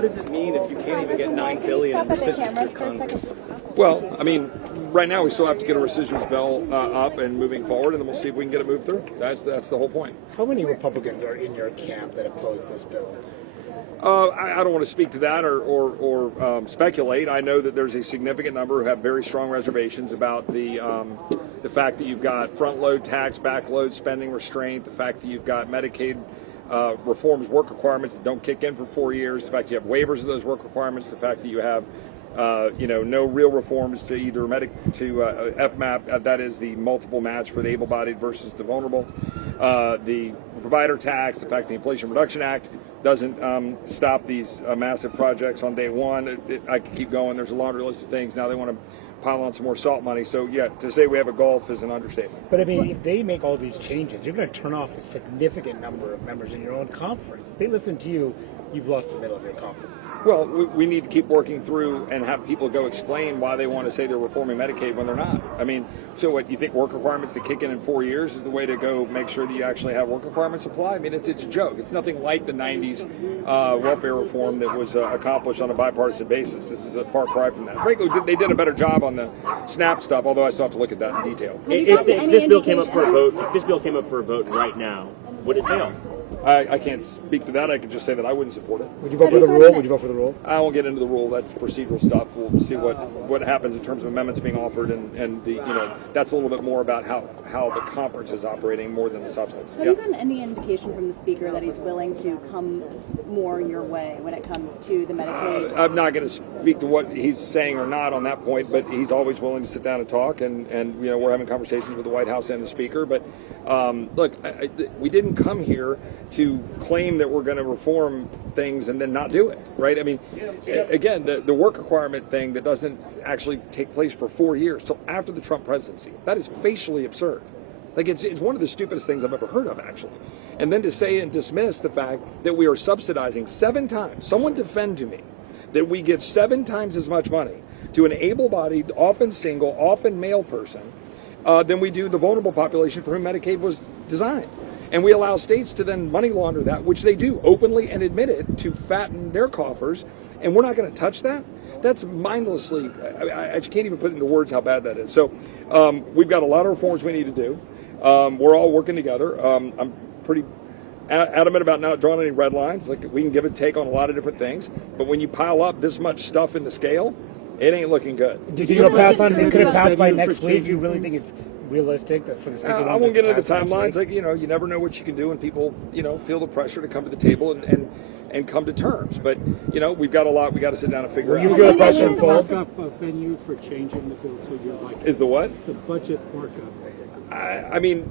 What does it mean if you can't even get $9 billion in rescissions through Congress? Well, I mean, right now we still have to get a rescissions bill up and moving forward, and then we'll see if we can get it moved through. That's the whole point. How many Republicans are in your camp that oppose this bill? I don't want to speak to that or speculate. I know that there's a significant number who have very strong reservations about the fact that you've got front load tax, back load spending restraint, the fact that you've got Medicaid reforms work requirements that don't kick in for 4 years, the fact you have waivers of those work requirements, the fact that you have no real reforms to either FMAP, that is the multiple match for the able-bodied versus the vulnerable, the provider tax, the fact the Inflation Reduction Act doesn't stop these massive projects on day one. I could keep going. There's a laundry list of things. Now they want to pile on some more SALT money. So, yeah, to say we have a gulf is an understatement. But, I mean, if they make all these changes, you're going to turn off a significant number of members in your own conference. If they listen to you, you've lost the middle of your conference. Well, we need to keep working through and have people go explain why they want to say they're reforming Medicaid when they're not. I mean, so what, you think work requirements that kick in 4 years is the way to go make sure that you actually have work requirements apply? I mean, it's a joke. It's nothing like the 90s welfare reform that was accomplished on a bipartisan basis. This is a far cry from that. Frankly, they did a better job on the SNAP stuff, although I still have to look at that in detail. If this bill came up for a vote right now, would it fail? I can't speak to that. I could just say that I wouldn't support it. Would you vote for the rule? Would you vote for the rule? I won't get into the rule. That's procedural stuff. We'll see what happens in terms of amendments being offered, and the that's a little bit more about how the conference is operating more than the substance. Have you gotten any indication from the speaker that he's willing to come more your way when it comes to the Medicaid? I'm not going to speak to what he's saying or not on that point, but he's always willing to sit down and talk, and we're having conversations with the White House and the speaker. But look, we didn't come here to claim that we're going to reform things and then not do it, right? I mean, again, the work requirement thing that doesn't actually take place for 4 years till after the Trump presidency, that is facially absurd. Like, it's one of the stupidest things I've ever heard of, actually. And then to say and dismiss the fact that we are subsidizing 7 times, someone defend to me that we give 7 times as much money to an able-bodied, often single, often male person than we do the vulnerable population for whom Medicaid was designed. And we allow states to then money launder that, which they do openly and admit it, to fatten their coffers, and we're not going to touch that? That's mindlessly, I can't even put into words how bad that is. So we've got a lot of reforms we need to do. We're all working together. I'm pretty adamant about not drawing any red lines. Like, we can give and take on a lot of different things, but when you pile up this much stuff in the scale, it ain't looking good. Do you think it'll pass on? Could it pass by next week? Do you really think it's realistic that for the speaker? I won't get into the timelines. Like, you never know what you can do when people, feel the pressure to come to the table and come to terms. But we've got a lot we got to sit down and figure out. You feel the pressure and fold? Markup venue for changing the bill to your liking. Is the what? The budget markup. I mean,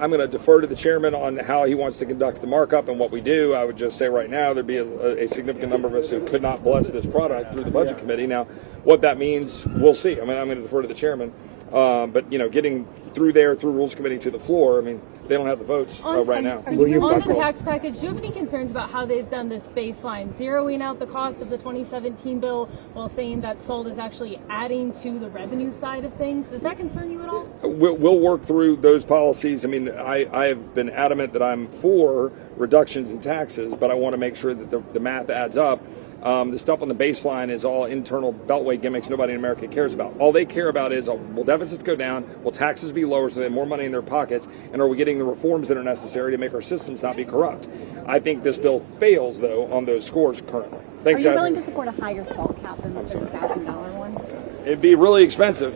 I'm going to defer to the chairman on how he wants to conduct the markup and what we do. I would just say right now there'd be a significant number of us who could not bless this product through the budget committee. Now, what that means, we'll see. I mean, I'm going to defer to the chairman. But getting through Rules Committee to the floor, I mean, they don't have the votes right now. On the tax package, do you have any concerns about how they've done this baseline, zeroing out the cost of the 2017 bill while saying that SALT is actually adding to the revenue side of things? Does that concern you at all? We'll work through those policies. I mean, I have been adamant that I'm for reductions in taxes, but I want to make sure that the math adds up. The stuff on the baseline is all internal beltway gimmicks nobody in America cares about. All they care about is, will deficits go down, will taxes be lower so they have more money in their pockets, and are we getting the reforms that are necessary to make our systems not be corrupt? I think this bill fails, though, on those scores currently. Thanks, guys. Are you willing to support a higher SALT cap than the $30,000 one? It'd be really expensive.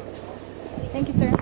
Thank you, sir.